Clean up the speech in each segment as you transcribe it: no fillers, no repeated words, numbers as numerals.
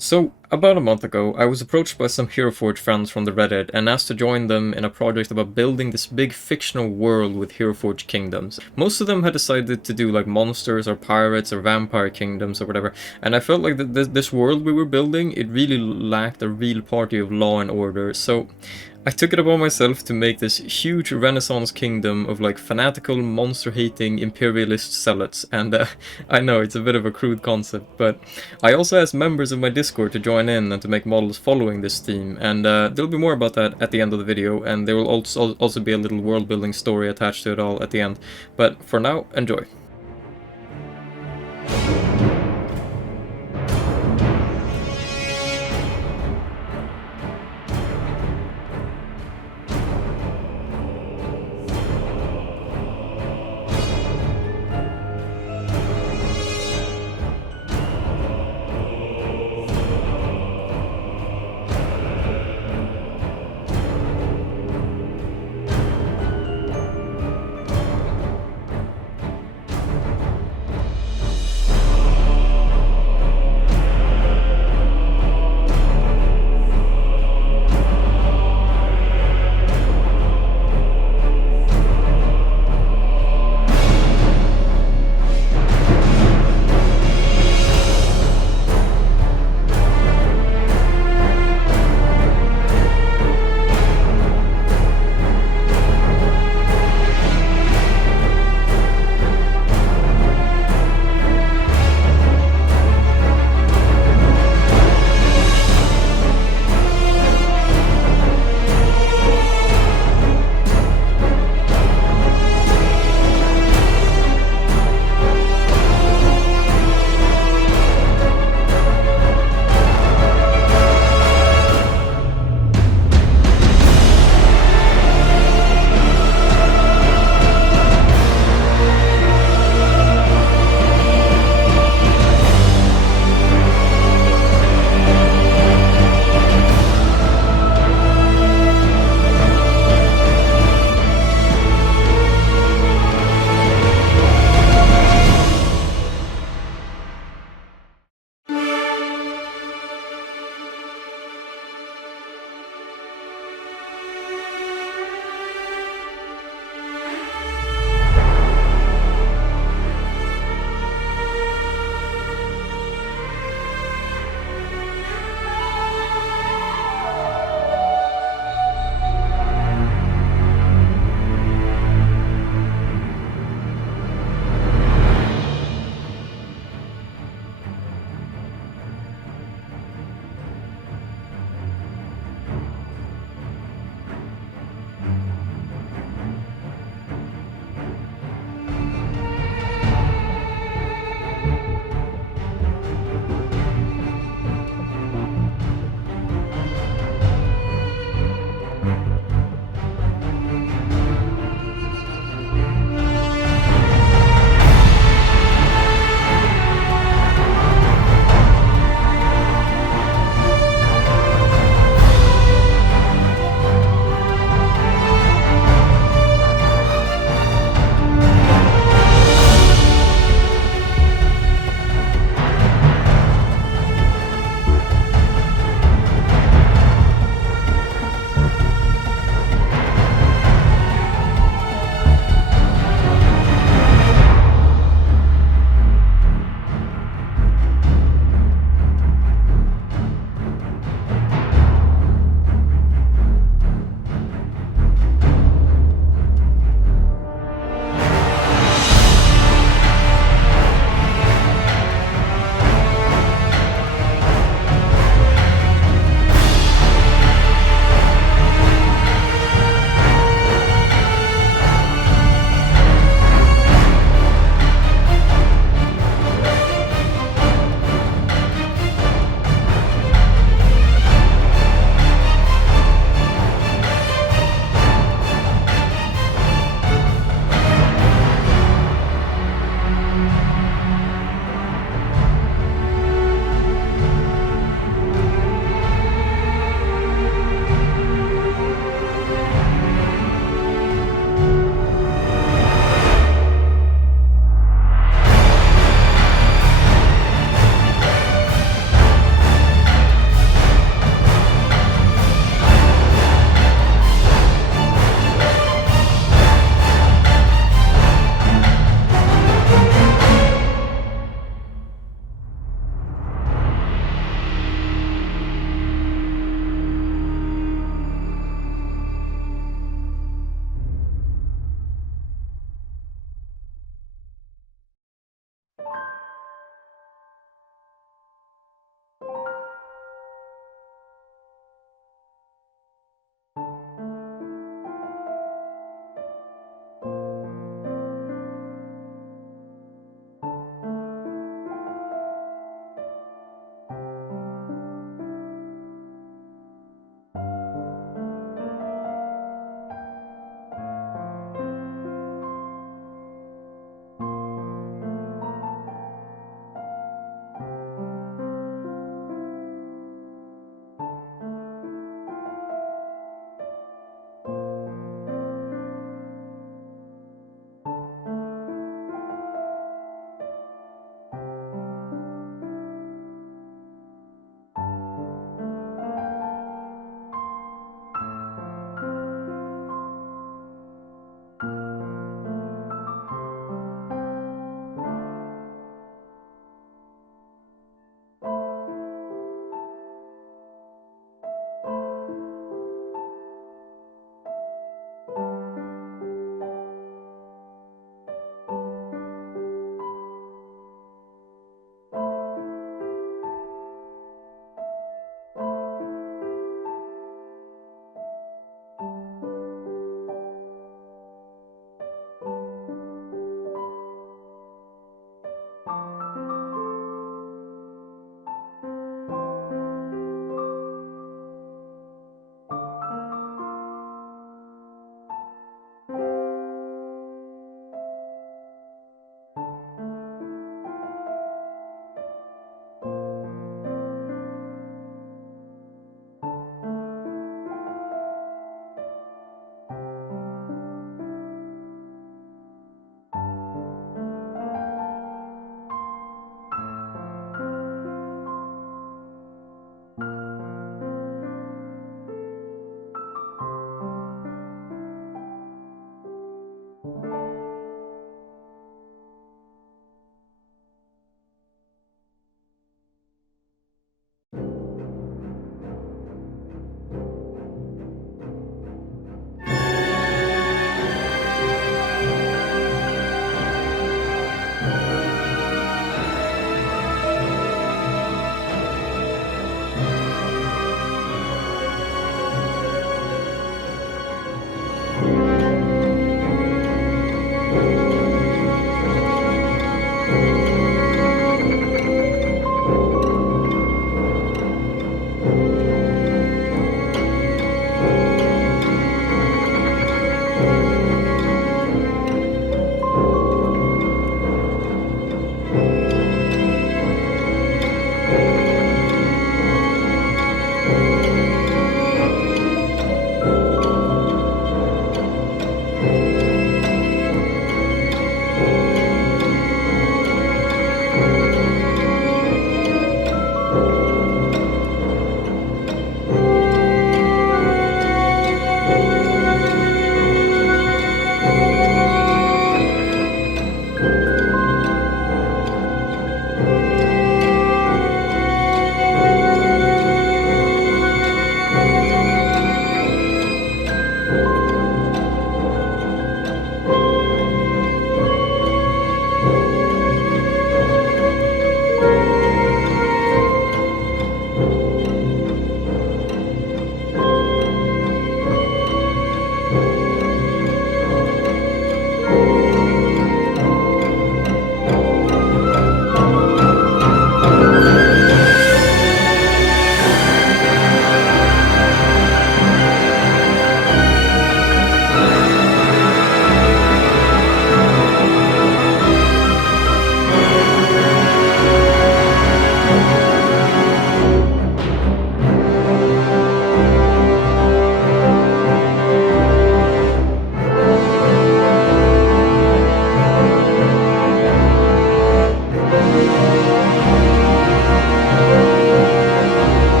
So, about a month ago, I was approached by some Heroforge friends from the Reddit and asked to join them in a project about building this big fictional world with Heroforge kingdoms. Most of them had decided to do like monsters or pirates or vampire kingdoms or whatever, and I felt like this world we were building, it really lacked a real party of law and order, so I took it upon myself to make this huge Renaissance kingdom of like fanatical, monster-hating imperialist zealots, and I know it's a bit of a crude concept, but I also asked members of my Discord to join in and to make models following this theme, and there'll be more about that at the end of the video, and there will also be a little world-building story attached to it all at the end. But for now, enjoy.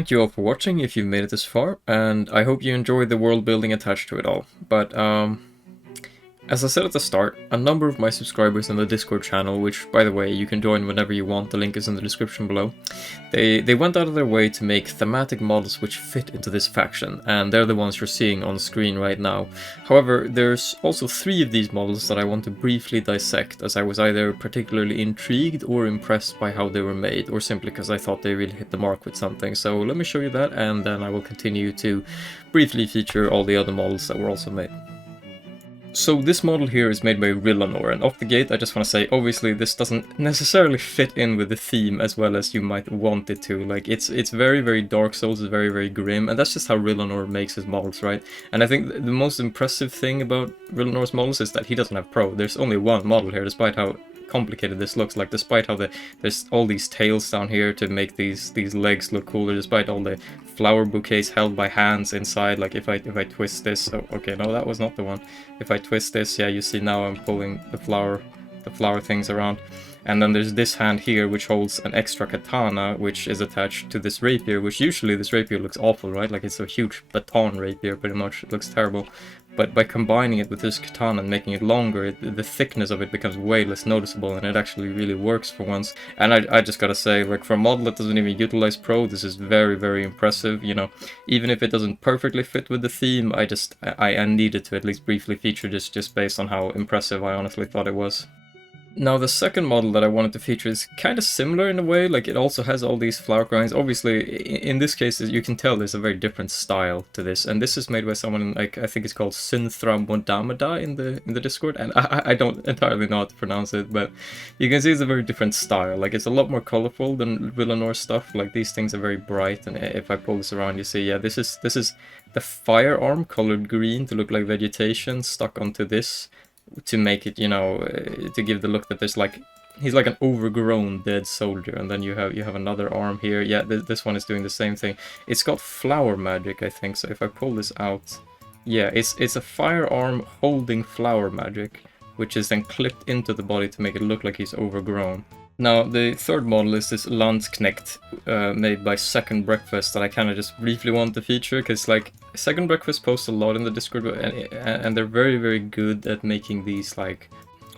thank you all for watching if you've made it this far, and I hope you enjoyed the world building attached to it all. But as I said at the start, a number of my subscribers in the Discord channel, which, by the way, you can join whenever you want, the link is in the description below, they went out of their way to make thematic models which fit into this faction, and they're the ones you're seeing on screen right now. However, there's also 3 of these models that I want to briefly dissect, as I was either particularly intrigued or impressed by how they were made, or simply because I thought they really hit the mark with something. So let me show you that, and then I will continue to briefly feature all the other models that were also made. So this model here is made by Rillanor, and off the gate I just want to say, obviously this doesn't necessarily fit in with the theme as well as you might want it to. Like, it's very, very Dark Souls, it's very, very grim, and that's just how Rillanor makes his models, right? And I think the most impressive thing about Rillanor's models is that he doesn't have pro. There's only one model here, despite how complicated this looks, like despite how there's all these tails down here to make these legs look cooler, despite all the flower bouquets held by hands inside. Like if I twist this, oh, okay, no, that was not the one. If I twist this, yeah, you see now I'm pulling the flower things around. And then there's this hand here which holds an extra katana which is attached to this rapier, which usually this rapier looks awful, right? Like it's a huge baton rapier pretty much, it looks terrible. But by combining it with this katana and making it longer, the thickness of it becomes way less noticeable, and it actually really works for once. And I just gotta say, like, for a model that doesn't even utilize pro, this is very, very impressive, you know. Even if it doesn't perfectly fit with the theme, I needed to at least briefly feature this just based on how impressive I honestly thought it was. Now the second model that I wanted to feature is kind of similar in a way, like it also has all these flower crowns. Obviously, in this case, you can tell there's a very different style to this, and this is made by someone, like, I think it's called Synthra Modamada in the Discord, and I don't entirely know how to pronounce it, but you can see it's a very different style. Like, it's a lot more colorful than Rillanor stuff. Like, these things are very bright, and if I pull this around, you see, yeah, this is the firearm colored green to look like vegetation stuck onto this, to make it, you know, to give the look that there's like, he's like an overgrown dead soldier, and then you have another arm here. Yeah, this one is doing the same thing. It's got flower magic, I think, so if I pull this out, yeah, it's a firearm holding flower magic, which is then clipped into the body to make it look like he's overgrown. Now, the third model is this Landsknecht, made by Second Breakfast, that I kind of just briefly want to feature, because, like, Second Breakfast posts a lot in the Discord, and they're very, very good at making these, like,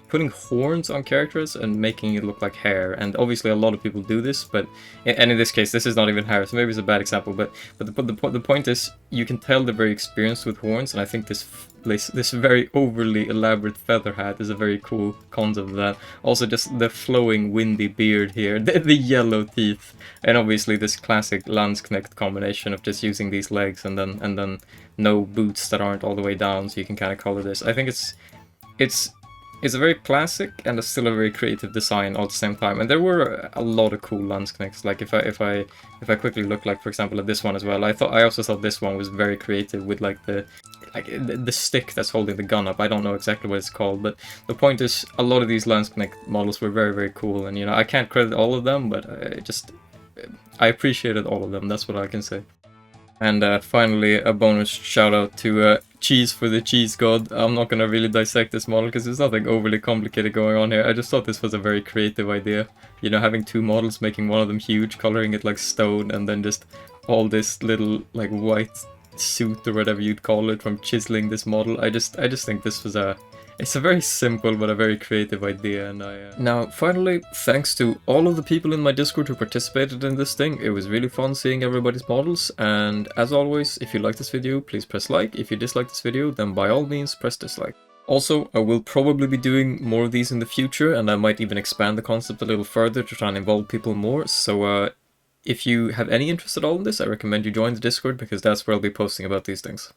putting horns on characters and making it look like hair. And obviously a lot of people do this, but and in this case this is not even hair, so maybe it's a bad example, but the point is, you can tell they're very experienced with horns, and I think this very overly elaborate feather hat is a very cool concept of that. Also, just the flowing windy beard here, the yellow teeth, and obviously this classic Landsknecht combination of just using these legs and then no boots that aren't all the way down, so you can kind of color this. I think it's a very classic and still a very creative design all at the same time. And there were a lot of cool Landsknechts. Like if I quickly look, like, for example, at this one as well, I also thought this one was very creative with like the stick that's holding the gun up. I don't know exactly what it's called, but the point is, a lot of these Landsknecht models were very, very cool, and, you know, I can't credit all of them, but I appreciated all of them, that's what I can say. And finally, a bonus shout out to Cheese for the Cheese God. I'm not gonna really dissect this model because there's nothing overly complicated going on here. I just thought this was a very creative idea. You know, having 2 models, making one of them huge, coloring it like stone, and then just all this little, like, white suit or whatever you'd call it from chiseling this model. I just think this was it's a very simple but a very creative idea, and Now, finally, thanks to all of the people in my Discord who participated in this thing. It was really fun seeing everybody's models, and as always, if you like this video, please press like. If you dislike this video, then by all means press dislike. Also, I will probably be doing more of these in the future, and I might even expand the concept a little further to try and involve people more, so if you have any interest at all in this, I recommend you join the Discord, because that's where I'll be posting about these things.